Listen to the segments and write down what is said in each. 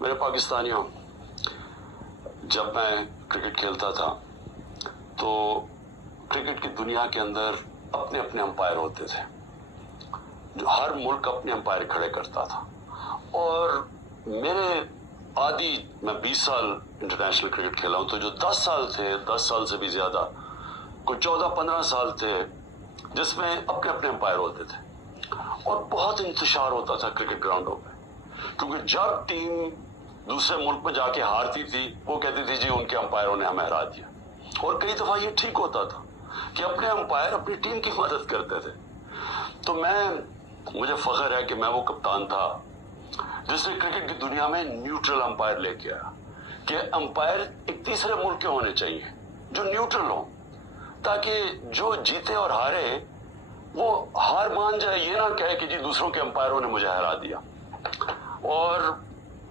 मेरे पाकिस्तानियों, जब मैं क्रिकेट खेलता था तो क्रिकेट की दुनिया के अंदर अपने अपने अंपायर होते थे। जो हर मुल्क अपने अंपायर खड़े करता था और मैं 20 साल इंटरनेशनल क्रिकेट खेला हूं, तो जो 10 साल थे, 10 साल से भी ज्यादा, कुछ 14-15 साल थे जिसमें अपने अपने अंपायर होते थे और बहुत इंतशार होता था क्रिकेट ग्राउंडों पे, क्योंकि जब टीम दूसरे मुल्क में जाके हारती थी वो कहती थी जी उनके अंपायरों ने हमें हरा दिया। और कई दफा ये ठीक होता था कि अपने अंपायर अपनी टीम की मदद करते थे। तो मुझे फख्र है कि मैं वो कप्तान था जिसने क्रिकेट की दुनिया में न्यूट्रल अंपायर लेके आया कि अंपायर एक तीसरे मुल्क के होने चाहिए जो न्यूट्रल हो, ताकि जो जीते और हारे वो हार मान जाए, ये ना कहे कि जी दूसरों के अंपायरों ने मुझे हरा दिया। और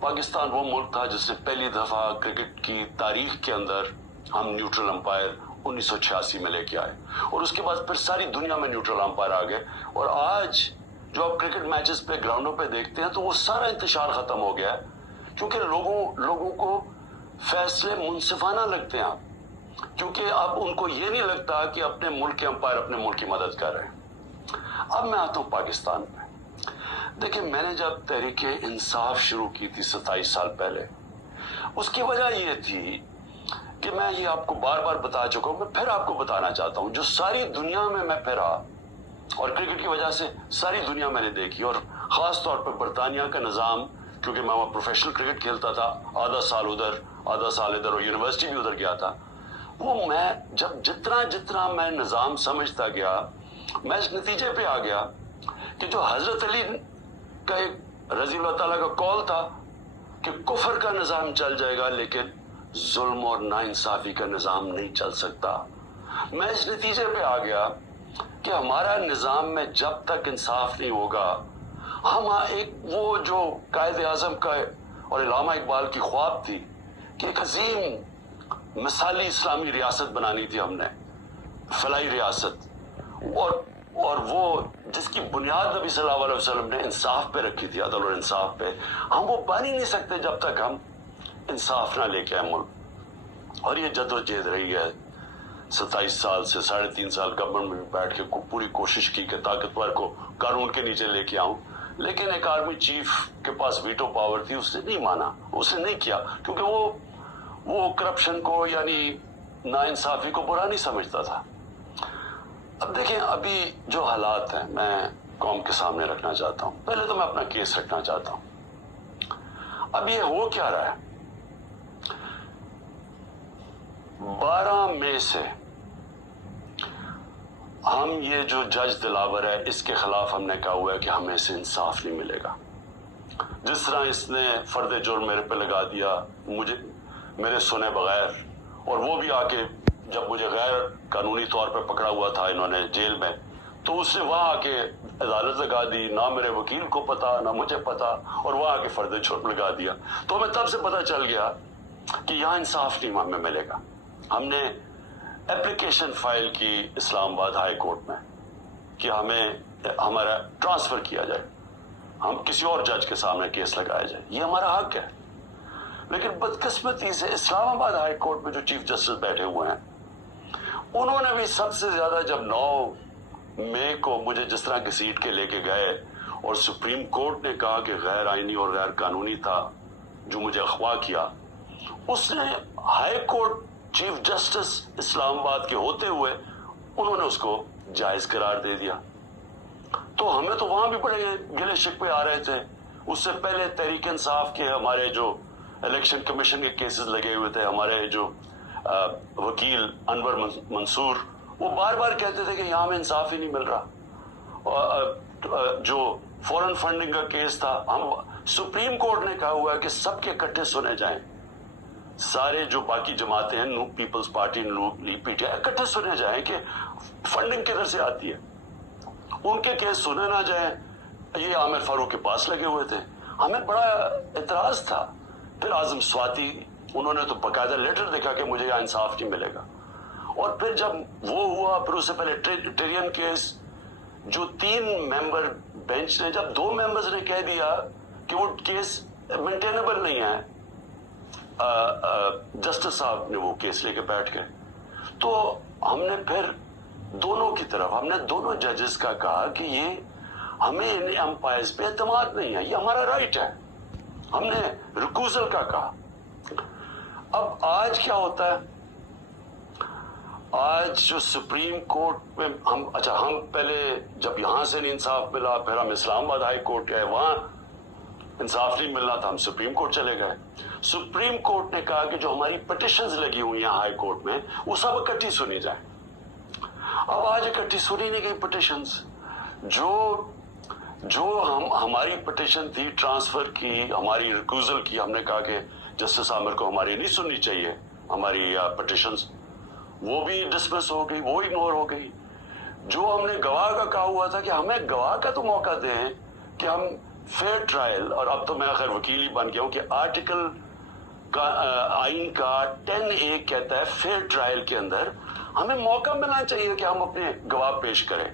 पाकिस्तान वो मुल्क था जिसने पहली दफा क्रिकेट की तारीख के अंदर हम न्यूट्रल अंपायर 1986 में लेके आए और उसके बाद फिर सारी दुनिया में न्यूट्रल अंपायर आ गए। और आज जो आप क्रिकेट मैचेस पे ग्राउंडों पे देखते हैं तो वो सारा इंतशार खत्म हो गया है, क्योंकि लोगों को फैसले मुनसिफाना लगते हैं, क्योंकि अब उनको ये नहीं लगता कि अपने मुल्क के अंपायर अपने मुल्क की मदद कर रहे हैं। अब मैं आता हूं पाकिस्तान में। देखिए, मैंने जब तहरीक इंसाफ शुरू की थी 27 साल पहले, उसकी वजह ये थी कि मैं ये आपको बार बार बता चुका हूं, मैं फिर आपको बताना चाहता हूं। जो सारी दुनिया में मैं फिरा और क्रिकेट की वजह से सारी दुनिया मैंने देखी, और खास तौर पर बरतानिया का निज़ाम, क्योंकि मैं वहां प्रोफेशनल क्रिकेट खेलता था, आधा साल उधर आधा साल इधर और यूनिवर्सिटी भी उधर गया था। वो मैं जब जितना मैं निज़ाम समझता गया, मैं इस नतीजे पे आ गया कि जो हजरत अली का एक रज़ी अल्लाह ताला का कौल था कि कुफर का निज़ाम चल जाएगा लेकिन जुल्म और नाइंसाफी का निज़ाम नहीं चल सकता। मैं इस नतीजे पे आ गया कि हमारा निज़ाम में जब तक इंसाफ नहीं होगा, हम एक वो जो कायद आज़म का और इल्लामा इकबाल की ख्वाब थी कि एक अजीम मिसाली इस्लामी रियासत बनानी थी हमने, फलाई रियासत, और वो जिसकी बुनियाद नबी सल्लल्लाहु अलैहि वसल्लम ने इंसाफ पे रखी थी, अदल और इंसाफ पे, हम वो बन ही नहीं सकते जब तक हम इंसाफ ना लेके आए मुल्क। और ये जद्दोजहद रही है 27 साल से। 3.5 साल गवर्नमेंट में बैठ के पूरी कोशिश की कि ताकतवर को कानून के नीचे लेके आऊं, लेकिन एक आर्मी चीफ के पास वीटो पावर थी, उसने नहीं माना, उसने नहीं किया, क्योंकि वो करप्शन को यानी नाइंसाफी को बुरा नहीं समझता था। अब देखें, अभी जो हालात हैं मैं कौम के सामने रखना चाहता हूं। पहले तो मैं अपना केस रखना चाहता हूं। अब ये हो क्या रहा है, 12 मई से हम ये जो जज दिलावर है इसके खिलाफ हमने कहा हुआ है कि हमें इसे इंसाफ नहीं मिलेगा। जिस तरह इसने फर्द जुर्म मेरे पे लगा दिया, मुझे मेरे सुने बगैर, और वो भी आके जब मुझे गैर कानूनी तौर पर पकड़ा हुआ था इन्होंने जेल में, तो उसने वहां आके अदालत लगा दी, ना मेरे वकील को पता ना मुझे पता, और वहां आके फर्द जुर्म लगा दिया। तो हमें तब से पता चल गया कि यहाँ इंसाफ नहीं हमें मिलेगा। हमने एप्लीकेशन फाइल की इस्लामाबाद हाई कोर्ट में कि हमें हमारा ट्रांसफर किया जाए, हम किसी और जज के सामने केस लगाया जाए, ये हमारा हक है। लेकिन बदकिस्मती से इस्लामाबाद हाई कोर्ट में जो चीफ जस्टिस बैठे हुए हैं, उन्होंने भी सबसे ज्यादा, जब 9 मई को मुझे जिस तरह की सीट के लेके गए और सुप्रीम कोर्ट ने कहा कि गैर आईनी और गैर कानूनी था जो मुझे अगवा किया, उसने high court chief justice Islamabad के होते हुए उन्होंने उसको जायज करार दे दिया। तो हमें तो वहां भी बड़े गिले शिकवे आ रहे थे। उससे पहले तहरीक इंसाफ के हमारे जो इलेक्शन कमीशन के केसेस लगे हुए थे, हमारे जो वकील अनवर मंसूर, वो बार बार कहते थे कि यहाँ में इंसाफ ही नहीं मिल रहा। और जो फॉरेन फंडिंग का केस था, हम सुप्रीम कोर्ट ने कहा हुआ है कि सबके इकट्ठे सुने जाएं, सारे जो बाकी जमातें हैं, पीपल्स पार्टी, पीटीआई, इकट्ठे सुने जाएं कि फंडिंग किधर से आती है, उनके केस सुने ना जाए। ये आमिर फारूक के पास लगे हुए थे, हमें बड़ा एतराज था। फिर आजम स्वाति, उन्होंने तो बकायदा लेटर देखा कि मुझे यहाँ इंसाफ नहीं मिलेगा। और फिर जब वो हुआ, फिर उससे पहले टेरियन केस, जो 3 मेंबर बेंच ने, जब 2 मेंबर्स ने कह दिया कि वो केस मेंटेनेबल नहीं है। जस्टिस साहब ने वो केस लेके बैठ गए। तो हमने फिर दोनों की तरफ, हमने दोनों जजेस का कहा कि ये हमें इन एम्पायर्स पे एतमाद नहीं है, ये हमारा राइट है। हमने रिक्यूजल का कहा। अब आज क्या होता है, आज जो सुप्रीम कोर्ट में हम पहले जब यहां से नहीं इंसाफ मिला, फिर हम इस्लामाबाद हाई कोर्ट गए, वहां इंसाफ नहीं मिलना था, हम सुप्रीम कोर्ट चले गए। सुप्रीम कोर्ट ने कहा कि जो हमारी पिटिशंस लगी हुई हैं हाई कोर्ट में, वो सब इकट्ठी सुनी जाए। अब आज इकट्ठी सुनी नहीं गई पिटिशंस। जो हमारी पिटिशन थी ट्रांसफर की, हमारी रिक्यूजल की, हमने कहा कि जस्टिस आमिर को हमारी नहीं सुननी चाहिए हमारी पिटिशंस, वो भी डिसमिस हो गई, वो इग्नोर हो गई। जो हमने गवाह का कहा हुआ था कि हमें गवाह का तो मौका दें कि हम फेयर ट्रायल, और अब तो मैं खैर वकील ही बन गया हूं कि आर्टिकल का आइन का 10A कहता है फेयर ट्रायल के अंदर हमें मौका मिलना चाहिए कि हम अपने गवाह पेश करें।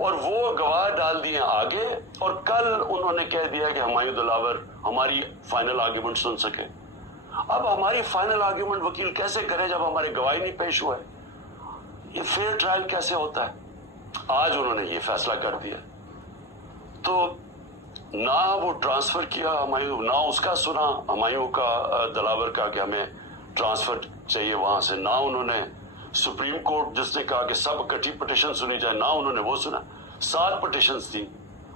और वो गवाह डाल दिए आगे, और कल उन्होंने कह दिया कि हुमायूं दिलावर हमारी फाइनल आर्ग्यूमेंट सुन सके। अब हमारी फाइनल आर्ग्यूमेंट वकील कैसे करे जब हमारे गवाही नहीं पेश हुए? ये फेयर ट्रायल कैसे होता है? आज उन्होंने ये फैसला कर दिया। तो ना वो ट्रांसफर किया हुमायूं, ना उसका सुना हुमायूं का दिलावर का कि हमें ट्रांसफर चाहिए वहां से, ना उन्होंने सुप्रीम कोर्ट जिसने कहा कि सब इकट्ठी पिटिशन सुनी जाए, ना उन्होंने वो सुना। 7 पिटिशंस थी,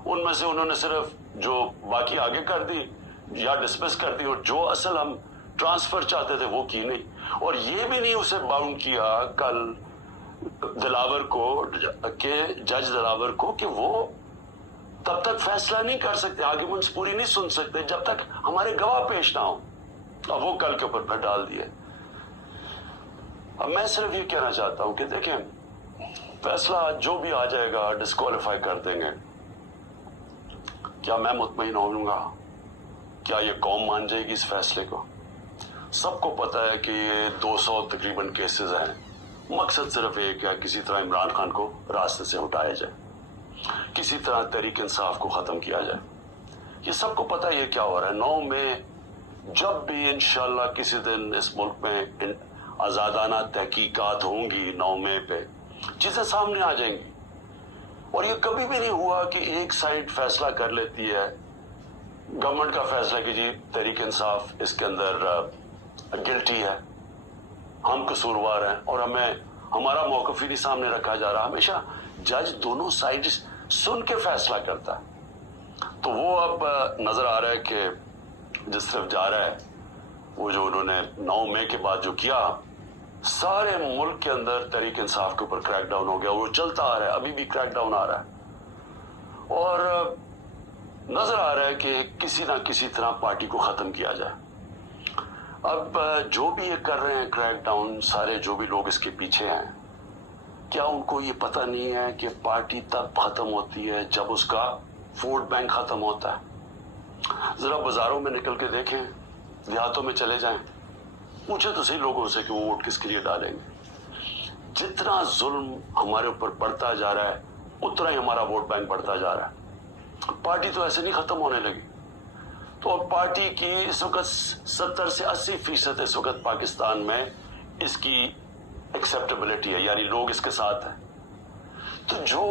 उनमें से उन्होंने सिर्फ जो बाकी आगे कर दी या डिसमिस कर दी, और जो असल हम ट्रांसफर चाहते थे वो की नहीं। और ये भी नहीं उसे बाउंड किया कल दिलावर को, के जज दिलावर को, कि वो तब तक फैसला नहीं कर सकते, आर्ग्यूमेंट्स पूरी नहीं सुन सकते जब तक हमारे गवाह पेश ना हो। अब वो कल के ऊपर फिर डाल दिए। अब मैं सिर्फ ये कहना चाहता हूं कि देखें, फैसला जो भी आ जाएगा डिस्क्वालीफाई कर देंगे। क्या मैं मुतमईन होऊंगा? क्या ये कौम मान जाएगी इस फैसले को? सबको पता है कि ये 200 तकरीबन केसेस हैं। मकसद सिर्फ एक है, किसी तरह इमरान खान को रास्ते से उठाया जाए, किसी तरह तहरीक इंसाफ को खत्म किया जाए। ये सबको पता है ये क्या हो रहा है। 9 में जब भी इंशाल्लाह किसी दिन इस मुल्क में आजादाना तहकीकात होंगी, 9 मई पे चीजें सामने आ जाएंगी। और ये कभी भी नहीं हुआ कि एक साइड फैसला कर लेती है, गवर्नमेंट का फैसला कि जी तहरीक इंसाफ इसके अंदर गिल्टी है, हम कसूरवार हैं, और हमें हमारा मौकफ ही नहीं सामने रखा जा रहा। हमेशा जज दोनों साइड सुन के फैसला करता है। तो वो अब नजर आ रहा है कि जिस तरफ जा रहा है, वो जो उन्होंने 9 मई के बाद जो किया, सारे मुल्क के अंदर तहरीक इंसाफ के ऊपर क्रैकडाउन हो गया। वो चलता आ रहा है, अभी भी क्रैकडाउन आ रहा है, और नजर आ रहा है कि किसी ना किसी तरह पार्टी को खत्म किया जाए। अब जो भी ये कर रहे हैं क्रैकडाउन, सारे जो भी लोग इसके पीछे हैं, क्या उनको ये पता नहीं है कि पार्टी तब खत्म होती है जब उसका वोट बैंक खत्म होता है? जरा बाजारों में निकल के देखें, देहातों में चले जाएं, पूछे तो सही लोगों से कि वो वोट किसके लिए डालेंगे। जितना जुल्म हमारे ऊपर बढ़ता जा रहा है, उतना ही हमारा वोट बैंक बढ़ता जा रहा है। पार्टी तो ऐसे नहीं खत्म होने लगी। तो पार्टी की इस वक्त 70 से 80% इस वक्त पाकिस्तान में इसकी एक्सेप्टेबिलिटी है, यानी लोग इसके साथ हैं। तो जो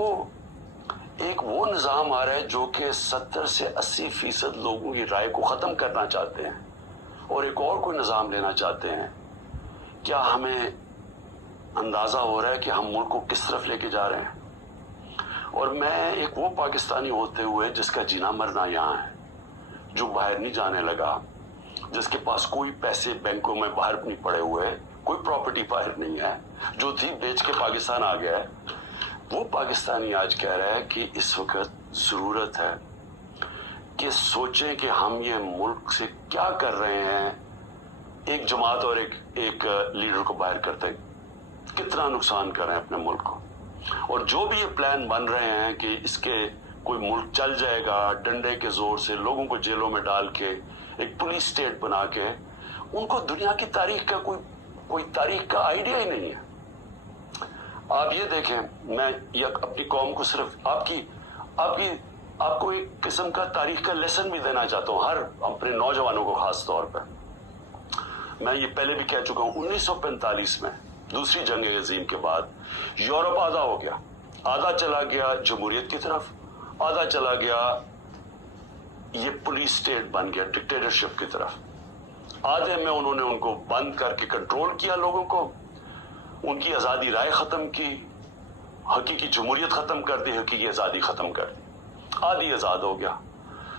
एक वो निजाम आ रहा है जो कि 70 से 80% लोगों की राय को खत्म करना चाहते हैं, और एक और कोई निजाम लेना चाहते हैं, क्या हमें अंदाजा हो रहा है कि हम मुल्क को किस तरफ लेके जा रहे हैं? और मैं एक वो पाकिस्तानी होते हुए जिसका जीना मरना यहाँ है, जो बाहर नहीं जाने लगा, जिसके पास कोई पैसे बैंकों में बाहर नहीं पड़े हुए, कोई प्रॉपर्टी बाहर नहीं है, जो थी बेच के पाकिस्तान आ गया है, वो पाकिस्तानी आज कह रहा है कि इस वक्त जरूरत है कि सोचें कि हम ये मुल्क से क्या कर रहे हैं। एक जमात और एक लीडर को बाहर करते कितना नुकसान कर रहे हैं अपने मुल्क को। और जो भी ये प्लान बन रहे हैं कि इसके कोई मुल्क चल जाएगा डंडे के जोर से, लोगों को जेलों में डाल के, एक पुलिस स्टेट बना के, उनको दुनिया की तारीख का कोई तारीख का आइडिया ही नहीं है। आप ये देखें, मैं ये अपनी कौम को सिर्फ आपकी آپ کو ایک قسم کا تاریخ کا لیسن بھی دینا چاہتا ہوں ہر اپنے نوجوانوں کو خاص طور پر. میں یہ پہلے بھی کہہ چکا ہوں 1945 میں دوسری جنگ عظیم کے بعد یورپ آدھا ہو گیا. آدھا چلا گیا جمہوریت کی طرف, آدھا چلا گیا یہ پولیس اسٹیٹ بن گیا ڈکٹیٹرشپ کی طرف. آدھے میں انہوں نے ان کو بند کر کے کنٹرول کیا لوگوں کو, ان کی آزادی رائے ختم کی, حقیقی جمہوریت ختم کر دی, حقیقی آزادی ختم کر دی. آدھی آزاد ہو گیا.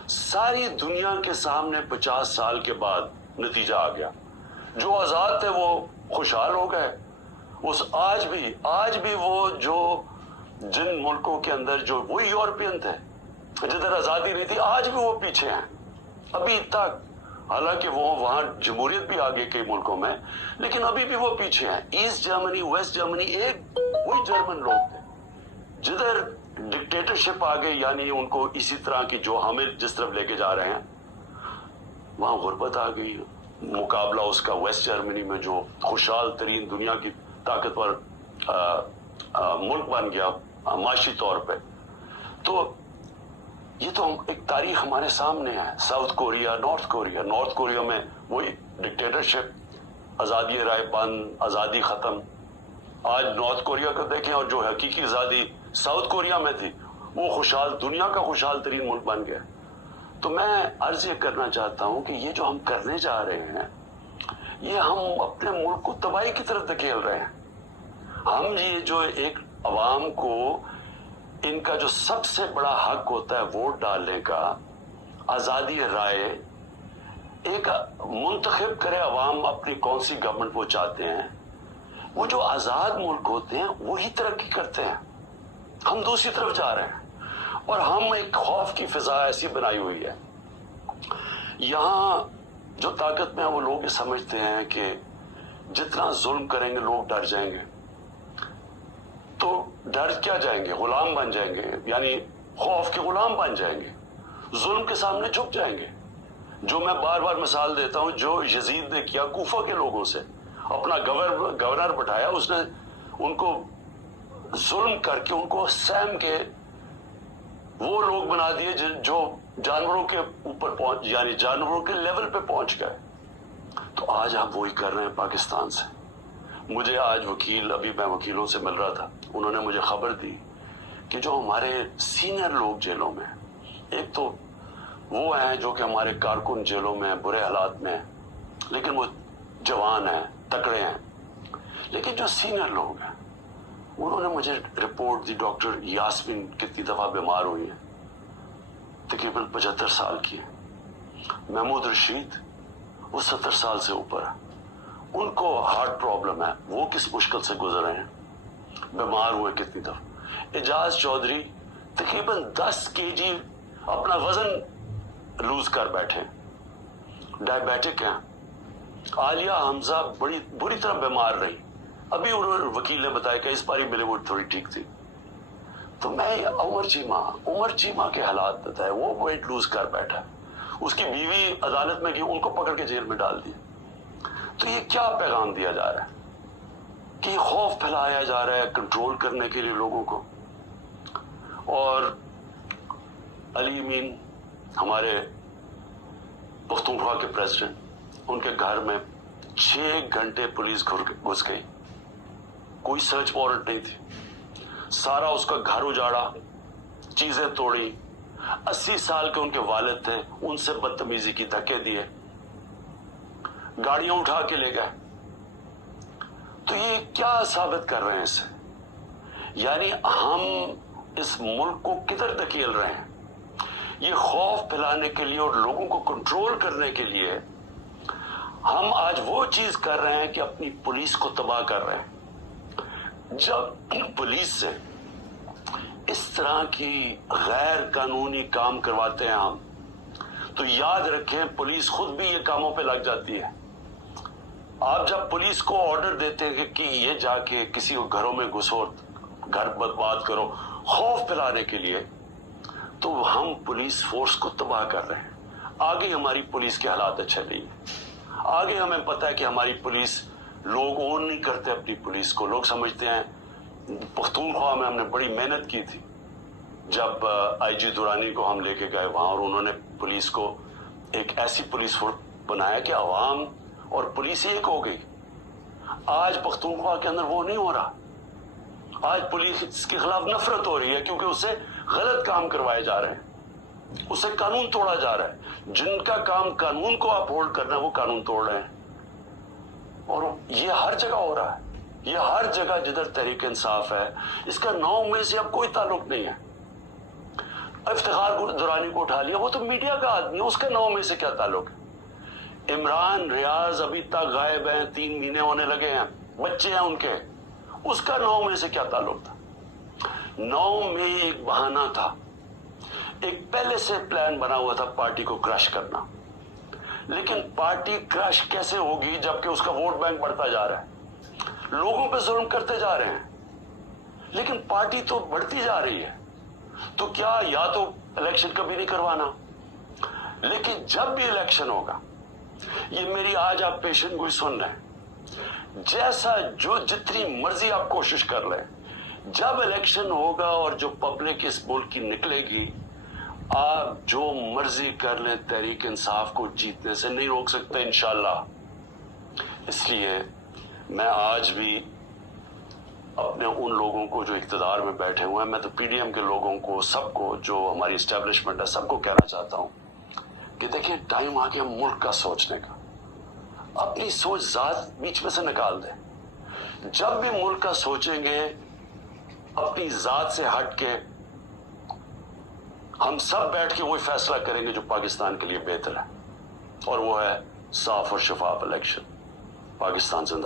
ساری دنیا کے سامنے 50 سال کے بعد نتیجہ آ گیا. جو آزاد تھے وہ خوشحال ہو گئے. آج بھی وہ جو جن ملکوں کے اندر جو وہی یورپین تھے جدھر آزادی نہیں تھی, آج بھی وہ پیچھے ہیں ابھی تک. حالانکہ وہ وہاں جمہوریت بھی آگے کئی ملکوں میں, لیکن ابھی بھی وہ پیچھے ہیں. ایسٹ جرمنی, ویسٹ جرمنی ایک وہی جرمن لوگ تھے. جدھر ڈکٹیٹرشپ آ گئی, یعنی ان کو اسی طرح کی جو ہمیں جس طرف لے کے جا رہے ہیں, وہاں غربت آ گئی. مقابلہ اس کا ویسٹ جرمنی میں جو خوشحال ترین دنیا کی طاقتور ملک بن گیا معاشی طور پہ. تو یہ تو ایک تاریخ ہمارے سامنے ہے. ساؤتھ کوریا, نارتھ کوریا میں وہی ڈکٹیٹرشپ, آزادی رائے بند, آزادی ختم. آج نارتھ کوریا کو دیکھیں اور جو حقیقی آزادی ساؤتھ کوریا میں تھی, وہ خوشحال دنیا کا خوشحال ترین ملک بن گیا. تو میں عرض یہ کرنا چاہتا ہوں کہ یہ جو ہم کرنے جا رہے ہیں, یہ ہم اپنے ملک کو تباہی کی طرف دھکیل رہے ہیں. ہم یہ جو ایک عوام کو ان کا جو سب سے بڑا حق ہوتا ہے ووٹ ڈالنے کا, آزادی رائے, ایک منتخب کرے عوام اپنی کون سی گورنمنٹ وہ چاہتے ہیں. وہ جو آزاد ملک ہوتے ہیں وہی ترقی کرتے ہیں. ہم دوسری طرف جا رہے ہیں اور ہم ایک خوف کی فضا ایسی بنائی ہوئی ہے. یہاں جو طاقت میں وہ لوگ یہ سمجھتے ہیں کہ جتنا ظلم کریں گے لوگ ڈر جائیں گے. تو ڈر کیا جائیں گے, غلام بن جائیں گے, یعنی خوف کے غلام بن جائیں گے, ظلم کے سامنے جھک جائیں گے. جو میں بار بار مثال دیتا ہوں, جو یزید نے کیا کوفہ کے لوگوں سے, اپنا گورنر بٹھایا, اس نے ان کو ظلم کر کے ان کو سیم کے وہ لوگ بنا دیے جو جانوروں کے اوپر پہنچ, یعنی جانوروں کے لیول پہ پہنچ گئے. تو آج ہم وہی کر رہے ہیں پاکستان سے. مجھے آج ابھی میں وکیلوں سے مل رہا تھا, انہوں نے مجھے خبر دی کہ جو ہمارے سینئر لوگ جیلوں میں, ایک تو وہ ہیں جو کہ ہمارے کارکن جیلوں میں برے حالات میں ہیں, لیکن وہ جوان ہیں, تکڑے ہیں, لیکن جو سینئر لوگ ہیں انہوں نے مجھے رپورٹ دی, ڈاکٹر یاسمین کتنی دفعہ بیمار ہوئی ہے, تقریباً 75 سال کی ہے. محمود رشید وہ 70 سال سے اوپر ہے, ان کو ہارٹ پرابلم ہے, وہ کس مشکل سے گزر رہے ہیں, بیمار ہوئے کتنی دفعہ. اعجاز چودھری تقریباً 10 kg اپنا وزن لوز کر بیٹھے, ڈائبیٹک ہیں. عالیہ حمزہ بری طرح بیمار رہی, ابھی انہوں نے وکیل نے بتایا کہ اس باری ملے وہ تھوڑی ٹھیک تھی. تو میں عمر چیمہ کے حالات بتائے, وہ ویٹ لوز کر بیٹھا, اس کی بیوی عدالت میں گئی, ان کو پکڑ کے جیل میں ڈال دیا. تو یہ کیا پیغام دیا جا رہا ہے کہ یہ خوف پھیلایا جا رہا ہے کنٹرول کرنے کے لیے لوگوں کو. اور علی امین ہمارے پختونخوا کے پریزیڈنٹ, ان کے گھر میں 6 گھنٹے پولیس گھس گئی, کوئی سرچ وارنٹ نہیں تھی. سارا اس کا گھر اجاڑا, چیزیں توڑی. 80 سال کے ان کے والد تھے, ان سے بدتمیزی کی, دھکے دیے, گاڑیاں اٹھا کے لے گئے. تو یہ کیا ثابت کر رہے ہیں اسے, یعنی ہم اس ملک کو کدھر دھکیل رہے ہیں. یہ خوف پھیلانے کے لیے اور لوگوں کو کنٹرول کرنے کے لیے ہم آج وہ چیز کر رہے ہیں کہ اپنی پولیس کو تباہ کر رہے ہیں. جب پولیس سے اس طرح کی غیر قانونی کام کرواتے ہیں ہم, تو یاد رکھیں پولیس خود بھی یہ کاموں پہ لگ جاتی ہے. آپ جب پولیس کو آرڈر دیتے ہیں کہ یہ جا کے کسی کو گھروں میں گھسو, گھر برباد کرو, خوف پھیلانے کے لیے, تو ہم پولیس فورس کو تباہ کر رہے ہیں. آگے ہماری پولیس کے حالات اچھے نہیں ہیں. آگے ہمیں پتہ ہے کہ ہماری پولیس, لوگ اون نہیں کرتے اپنی پولیس کو. لوگ سمجھتے ہیں پختونخوا میں ہم نے بڑی محنت کی تھی, जब आईजी दुरानी को हम लेके गए वहां और उन्होंने पुलिस को एक ऐसी पुलिस फोर्स बनाया कि आवाम और पुलिस एक हो गई। आज पख्तूनख्वा के अंदर वो नहीं हो रहा। आज पुलिस के खिलाफ नफरत हो रही है क्योंकि उससे गलत काम करवाए जा रहे हैं, उससे कानून तोड़ा जा रहा है। जिनका काम कानून को अपहोल्ड करना है वो कानून तोड़ रहे हैं, और ये हर जगह हो रहा है। ये हर जगह जिधर तहरीक इंसाफ है, इसका 9 में से अब कोई ताल्लुक नहीं है। इफ्तिखार दुरानी को उठा लिया, वो तो मीडिया का आदमी है, उसका 9 में से क्या ताल्लुक है। इमरान रियाज अभी तक गायब हैं, 3 महीने होने लगे हैं, बच्चे हैं उनके, उसका 9 में से क्या ताल्लुक था। 9 में एक बहाना था, एक पहले से प्लान बना हुआ था पार्टी को क्रश करना। लेकिन पार्टी क्रश कैसे होगी जबकि उसका वोट बैंक बढ़ता जा रहा है, लोगों पे जुल्म करते जा रहे हैं, लेकिन पार्टी तो बढ़ती जा रही है। तो क्या या तो इलेक्शन कभी नहीं करवाना, लेकिन जब भी इलेक्शन होगा, ये मेरी आज आप पेशेंट गोई सुन रहे हैं, जैसा जो जितनी मर्जी आप कोशिश कर लें, जब इलेक्शन होगा और जो पब्लिक इस मुल्क की निकलेगी, आप जो मर्जी कर लें, तहरीक इंसाफ को जीतने से नहीं रोक सकते इंशाल्लाह। इसलिए मैं आज भी अपने उन लोगों को जो इख्तिदार में बैठे हुए हैं, मैं तो पीडीएम के लोगों को, सबको, जो हमारी एस्टेब्लिशमेंट है, सबको कहना चाहता हूं कि देखिए टाइम आ गया मुल्क का सोचने का। अपनी सोच जात बीच में से निकाल दें। जब भी मुल्क का सोचेंगे अपनी जात से हट के, हम सब बैठ के वही फैसला करेंगे जो पाकिस्तान के लिए बेहतर है, और वो है साफ और शफाफ इलेक्शन। पाकिस्तान जिंदाबाद।